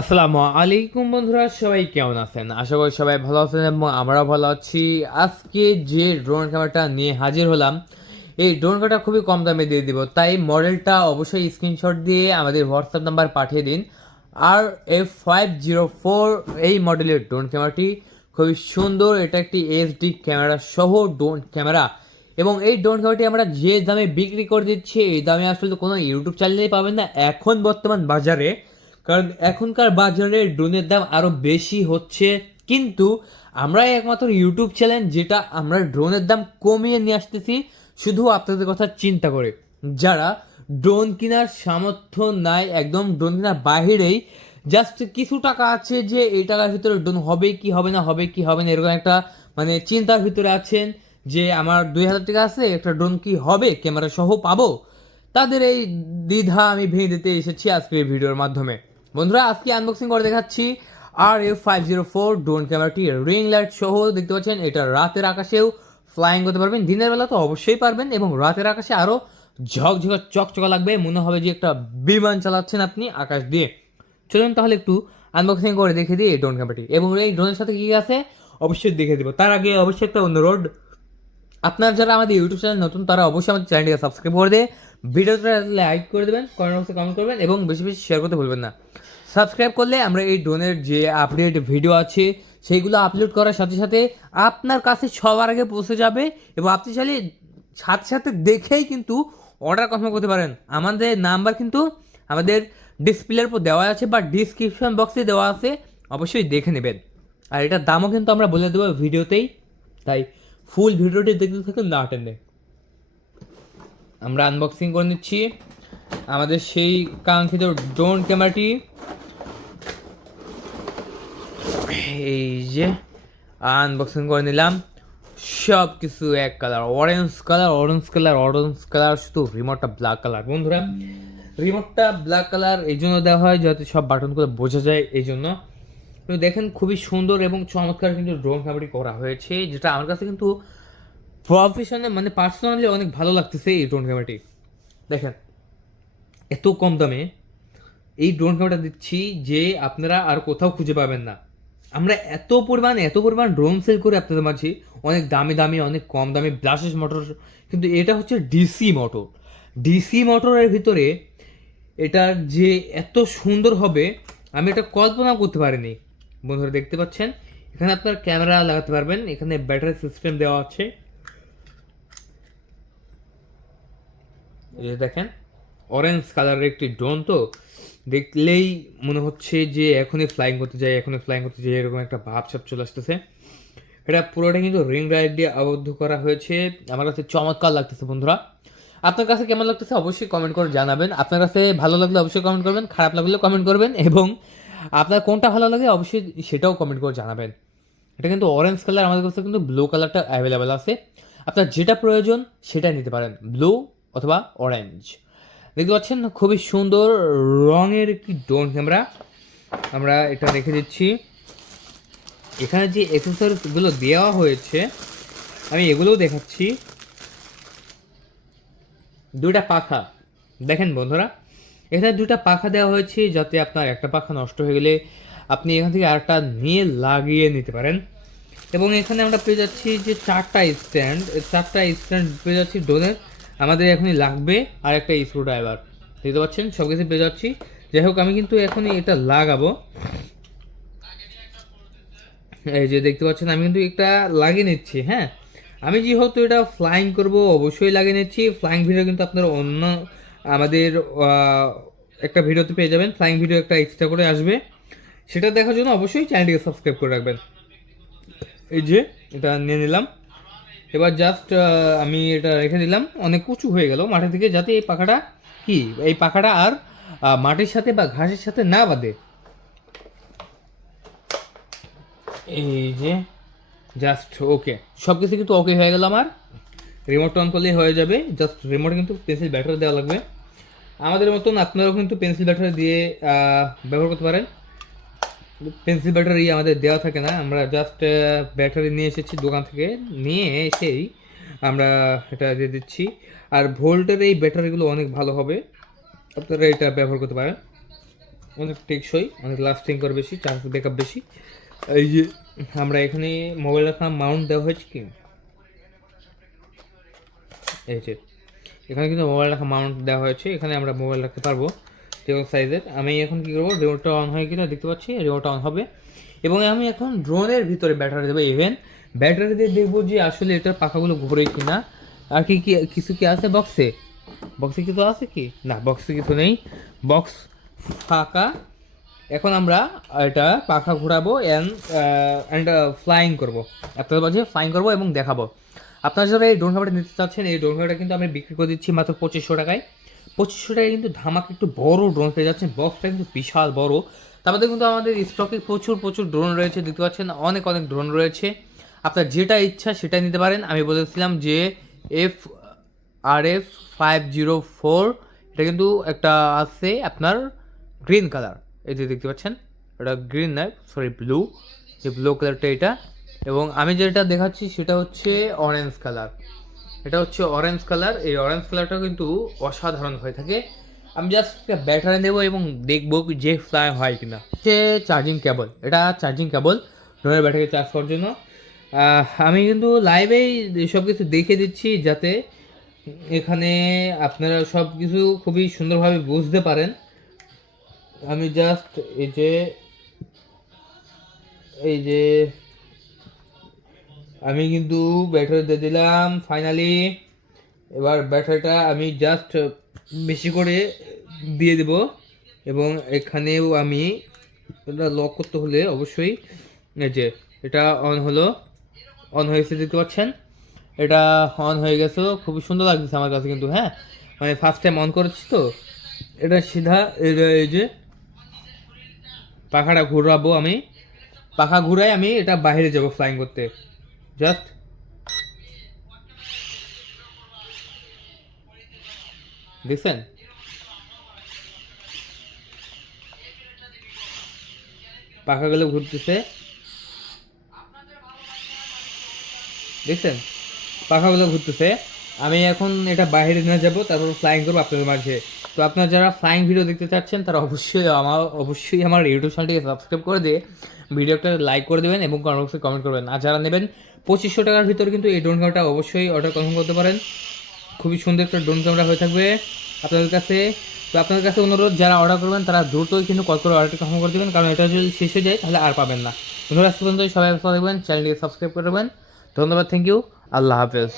আসসালামু আলাইকুম বন্ধুরা, সবাই কেমন আছেন? আশা করি সবাই ভালো আছেন এবং আমরাও ভালো আছি। আজকে যে ড্রোন ক্যামেরাটা নিয়ে হাজির হলাম, এই ড্রোন ক্যামেরাটা খুবই কম দামে দিয়ে দিব। তাই মডেলটা অবশ্যই স্ক্রিনশট দিয়ে আমাদের হোয়াটসঅ্যাপ নাম্বার পাঠিয়ে দিন। R F five zero four এই মডেলের ড্রোন ক্যামেরাটি খুবই সুন্দর। এটা একটি এইচডি ক্যামেরা সহ ড্রোন ক্যামেরা এবং এই ড্রোন ক্যামেরাটি আমরা যে দামে বিক্রি করে দিচ্ছি, এই দামে আসলে কোনো ইউটিউব চ্যানেলেই পাবেন না। এখন বর্তমান বাজারে কারণ এখনকার বাজারে ড্রোনের দাম আরও বেশি হচ্ছে। কিন্তু আমরা একমাত্র ইউটিউব চ্যানেল যেটা আমরা ড্রোনের দাম কমিয়ে নিয়ে আসতেছি। শুধু আপনাদের কথা চিন্তা করে, যারা ড্রোন কেনার সামর্থ্য নাই, একদম ড্রোন কেনার বাহিরেই জাস্ট কিছু টাকা আছে যে এই টাকার ভিতরে ড্রোন হবে কি হবে না, হবে কি হবে না, এরকম একটা মানে চিন্তার ভিতরে আছেন যে আমার দুই হাজার টাকা আছে, একটা ড্রোন কি হবে, ক্যামেরা সহ পাবো? তাদের এই দ্বিধা আমি ভেঙে দিতে এসেছি আজকের ভিডিওর মাধ্যমে। বন্ধুরা, আজকে আনবক্সিং করে দেখাচ্ছি R F five zero four drone ক্যামেরাটি রিং লাইট সহ দেখতে পাচ্ছেন, এটা রাতের আকাশেও ফ্লাইং করতে পারবেন। দিনের বেলা তো অবশ্যই পারবেন এবং রাতের আকাশে আরও ঝকঝক, চকচকা লাগবে। মনে হবে যে একটা বিমান চালাচ্ছেন আপনি আকাশ দিয়ে। চলুন তাহলে একটু আনবক্সিং করে দেখে দিই এই ড্রোন ক্যামেরাটি এবং এই ড্রোনের সাথে কী আছে, অবশ্যই দেখে দেবো। তার আগে অবশ্যই একটা অনুরোধ, আপনার যারা আমাদের ইউটিউব চ্যানেল নতুন, তারা অবশ্যই আমাদের চ্যানেলটিকে সাবস্ক্রাইব করে দিয়ে ভিডিওটা লাইক করে দেবেন কমেন্ট বক্সে কমেন্ট করবেন এবং বেশি বেশি শেয়ার করতে ভুলবেন না। সাবস্ক্রাইব করলে আমরা এই ড্রোনের যে আপডেট ভিডিও আছে, সেইগুলো আপলোড করার সাথে সাথে আপনার কাছে সবার আগে পৌঁছে যাবে এবং আপনি চাইলে সাথে সাথে দেখেই কিন্তু অর্ডার কনফার্ম করতে পারেন। আমাদের নাম্বার কিন্তু আমাদের ডিসপ্লের উপর দেওয়া আছে বা ডিসক্রিপশন বক্সে দেওয়া আছে, অবশ্যই দেখে নেবেন। আর এটার দামও কিন্তু আমরা বলে দেবো ভিডিওতেই তাই ফুল ভিডিওটি দেখতে থাকুন না টেনে। আমরা আনবক্সিং করে নিচ্ছি। আমাদের সেই কাঙ্ক্ষিত ড্রোন ক্যামেরাটি এই যে আনবক্সিং করে নিলাম। সব কিছু এক colour orange colour orange colour orange colour শুধু রিমোটটা ব্ল্যাক কালার বন্ধুরা রিমোটটা ব্ল্যাক কালার এই জন্য দেওয়া হয়, যাতে সব বাটনগুলো বোঝা যায় এই জন্য। দেখেন, খুবই সুন্দর এবং চমৎকার কিন্তু ড্রোন ক্যামেরাটি করা হয়েছে, যেটা আমার কাছে কিন্তু প্রফেশনে মানে পার্সোনালি অনেক ভালো লাগতেছে এই ড্রোন ক্যামেরাটি দেখেন, এত কম দামে এই ড্রোন ক্যামেরাটা দিচ্ছি যে আপনারা আর কোথাও খুঁজে পাবেন না। আমরা এত পরিমাণ এত পরিমাণ ড্রোন সেল করে আপনাদের মাঝে, অনেক দামি দামি, অনেক কম দামি ব্লাসেস মোটর কিন্তু এটা হচ্ছে ডিসি মোটর ডিসি মোটরের ভিতরে এটা যে এত সুন্দর হবে, আমি এটা কল্পনা করতে পারিনি। বন্ধুরা, দেখতে পাচ্ছেন? এখানে আপনার ক্যামেরা লাগাতে পারবেন, এখানে ব্যাটারি সিস্টেম দেওয়া আছে। যে দেখেন অরেঞ্জ কালারের একটি ড্রোন তো দেখলেই মনে হচ্ছে যে এখনই ফ্লাইং করতে যাই, এখনই ফ্লাইং করতে যাই, এরকম একটা ভাব ছাপ চলে আসতেছে। এটা পুরোটা কিন্তু রিং লাইট দিয়ে আবদ্ধ করা হয়েছে। আমার কাছে চমৎকার লাগতেছে বন্ধুরা। আপনার কাছে কেমন লাগতেছে অবশ্যই কমেন্ট করে জানাবেন। আপনার কাছে ভালো লাগলে অবশ্যই কমেন্ট করবেন, খারাপ লাগলে কমেন্ট করবেন এবং আপনার কোনটা ভালো লাগে অবশ্যই সেটাও কমেন্ট করে জানাবেন। এটা কিন্তু অরেঞ্জ কালার আমাদের কাছে কিন্তু ব্লু কালারটা অ্যাভেলেবেল আছে। আপনার যেটা প্রয়োজন সেটা নিতে পারেন। ব্লু অথবা অরেঞ্জ দেখতে পাচ্ছেন, খুবই সুন্দর রঙের একটি ড্রোন ক্যামেরা আমরা এটা রেখে দিচ্ছি। এখানে যে অ্যাক্সেসরিজগুলো দেওয়া হয়েছে, আমি এগুলোও দেখাচ্ছি। দুটা পাখা। দেখেন বন্ধুরা, এখানে দুটা পাখা দেওয়া হয়েছে যাতে আপনার একটা পাখা নষ্ট হয়ে গেলে আপনি এখান থেকে আরেকটা নিয়ে লাগিয়ে নিতে পারেন। এবং এখানে আমরা পেয়ে যাচ্ছি যে চারটা স্ট্যান্ড চারটা স্ট্যান্ড পেয়ে যাচ্ছি ড্রোনের আমাদের এখনই লাগবে আর একটা স্ক্রু ড্রাইভার দেখতে পাচ্ছেন? সব কিছু পেয়ে যাচ্ছি। যাই হোক, আমি কিন্তু এখনই এটা লাগাবো। এই যে দেখতে পাচ্ছেন, আমি কিন্তু এটা লাগিয়ে নিচ্ছি হ্যাঁ? আমি যেহেতু এটা ফ্লাইং করব, অবশ্যই লাগিয়ে নিচ্ছি। ফ্লাইং ভিডিও কিন্তু আপনারা অন্য আমাদের একটা ভিডিওতে পেয়ে যাবেন। ফ্লাইং ভিডিও একটা এক্সট্রা করে আসবে। সেটা দেখার জন্য অবশ্যই চ্যানেলটিকে সাবস্ক্রাইব করে রাখবেন। এই যে, এটা নিয়ে নিলাম। এবার জাস্ট আমি এটা রেখে দিলাম। অনেক উঁচু হয়ে গেল। মাঠের থেকে যাতে এই পাখাটা কি? এই পাখাটা আর মাটির সাথে বা ঘাসের সাথে না বাঁধে। এই যে জাস্ট ওকে সব কিছু কিন্তু ওকে হয়ে গেল আমার। রিমোট অন করলেই হয়ে যাবে। জাস্ট রিমোটে কিন্তু পেন্সিল ব্যাটারি দেওয়া লাগবে। আমাদের মতন আপনারাও কিন্তু পেন্সিল ব্যাটারি দিয়ে ব্যবহার করতে পারেন। পেন্সিল ব্যাটারি আমাদের দেওয়া থাকে না, আমরা জাস্ট ব্যাটারি নিয়ে এসেছি দোকান থেকে, নিয়ে এসেই আমরা এটা দিয়ে দিচ্ছি। আর ভোল্টের এই ব্যাটারিগুলো অনেক ভালো হবে। আপনারা এটা ব্যবহার করতে পারেন। অনেক টেকসই, অনেক লাস্টিং করে বেশি চার্জ ব্যাকআপ বেশি। এই যে, আমরা এখানে মোবাইল রাখা মাউন্ট দেওয়া হয়েছে কি? এই যে, এখানে কিন্তু মোবাইল রাখা মাউন্ট দেওয়া হয়েছে, এখানে আমরা মোবাইল রাখতে পারব। যে সাইজের আমি এখন কি করব? রিমোটটা অন হয়ে কিনা দেখতে পাচ্ছি রিমোটটা অন হবে। এবং আমি এখন ড্রোনের ভিতরে ব্যাটারি দেবো ইভেন ব্যাটারি দিয়ে দেখব যে আসলে এটার পাখাগুলো ঘুরে কিনা। আর কি কিছু কি আছে বক্সে বক্সে কিছু আছে কি? না বক্সে কিছু নেই। বক্স ফাঁকা। এখন আমরা এটা পাখা ঘোরাবো অ্যান্ড অ্যান্ড ফ্লাইং করব। আপনাদের মাঝে ফ্লাইং করব এবং দেখাবো। আপনারা যারা এই ড্রোন ক্যামেরাটা নিতে চাচ্ছেন, এই ড্রোন ক্যামেরাটা কিন্তু আমি বিক্রি করে দিচ্ছি মাত্র পঁচিশশো টাকায়। পঁচিশশো টাকায় কিন্তু ধামাকে একটু বড় ড্রোন পেয়ে যাচ্ছেন। বক্সটা কিন্তু বিশাল বড়। তারপরে কিন্তু আমাদের স্টকে প্রচুর প্রচুর ড্রোন রয়েছে, দেখতে পাচ্ছেন? অনেক অনেক ড্রোন রয়েছে। আপনার যেটা ইচ্ছা সেটাই নিতে পারেন। আমি বলেছিলাম যে F R F five zero four এটা কিন্তু একটা আছে আপনার গ্রিন কালার এই যে দেখতে পাচ্ছেন? এটা গ্রিন নয় সরি ব্লু যে ব্লু কালারটা এটা। এবং আমি যেটা দেখাচ্ছি সেটা হচ্ছে অরেঞ্জ কালার এটা হচ্ছে অরেঞ্জ কালার এই অরেঞ্জ কালারটা কিন্তু অসাধারণ হয়ে থাকে। আমি জাস্ট ব্যাটারি নেব এবং দেখব যে ফ্লাই হয় কিনা। হচ্ছে চার্জিং কেবল এটা চার্জিং কেবল ড্রোনের ব্যাটারি চার্জ করার জন্য। আমি কিন্তু লাইভেই সব কিছু দেখে দিচ্ছি যাতে এখানে আপনারা সব কিছু খুবই সুন্দরভাবে বুঝতে পারেন। আমি জাস্ট এই যে এই যে আমি কিন্তু ব্যাটারি দিয়ে দিলাম ফাইনালি এবার ব্যাটারিটা আমি জাস্ট বেশি করে দিয়ে দেব এবং এখানেও আমি এটা লক করতে হলে অবশ্যই যে এটা অন হলো অন হয়েছে দেখতে পাচ্ছেন? এটা অন হয়ে গেছে, খুবই সুন্দর লাগছে আমার কাছে কিন্তু হ্যাঁ? মানে ফার্স্ট টাইম অন করেছি তো, এটা সিধা এই যে পাখাটা ঘুরাবো আমি, পাখা ঘুরাই আমি এটা বাইরে যাব ফ্লাইং করতে। জাস্ট দেখছেন পাখাগুলো ঘুরতেছে। দেখছেন পাখাগুলো ঘুরতেছে। আমি এখন এটা বাইরে নিয়ে যাব, তারপর ফ্লাইং করব আপনাদের মাঝে। তো আপনারা যারা ফ্লাইং ভিডিও দেখতে চাচ্ছেন, তারা অবশ্যই আমার অবশ্যই আমার ইউটিউব চ্যানেলটিকে সাবস্ক্রাইব করে দিয়ে ভিডিওটা লাইক করে দেবেন এবং অবশ্যই কমেন্ট করবেন। আর যারা নেবেন, পঁচিশশো টাকার ভিতরে কিন্তু এই ড্রোন ক্যামেরাটা অবশ্যই অর্ডার কনফার্ম করতে পারেন। খুবই সুন্দর একটা ড্রোন ক্যামেরা হয়ে থাকবে আপনাদের কাছে। তো আপনাদের কাছে অনুরোধ, যারা অর্ডার করবেন, তারা দ্রুতই কিন্তু কল করে অর্ডারটি কনফার্ম করে দেবেন, কারণ এটা যদি শেষ হয়ে যায়, তাহলে আর পাবেন না। ধন্যবাদ পর্যন্ত সবাই ভালো থাকবেন চ্যানেলটিকে সাবস্ক্রাইব করে দেবেন। ধন্যবাদ থ্যাংক ইউ আল্লাহ হাফেজ।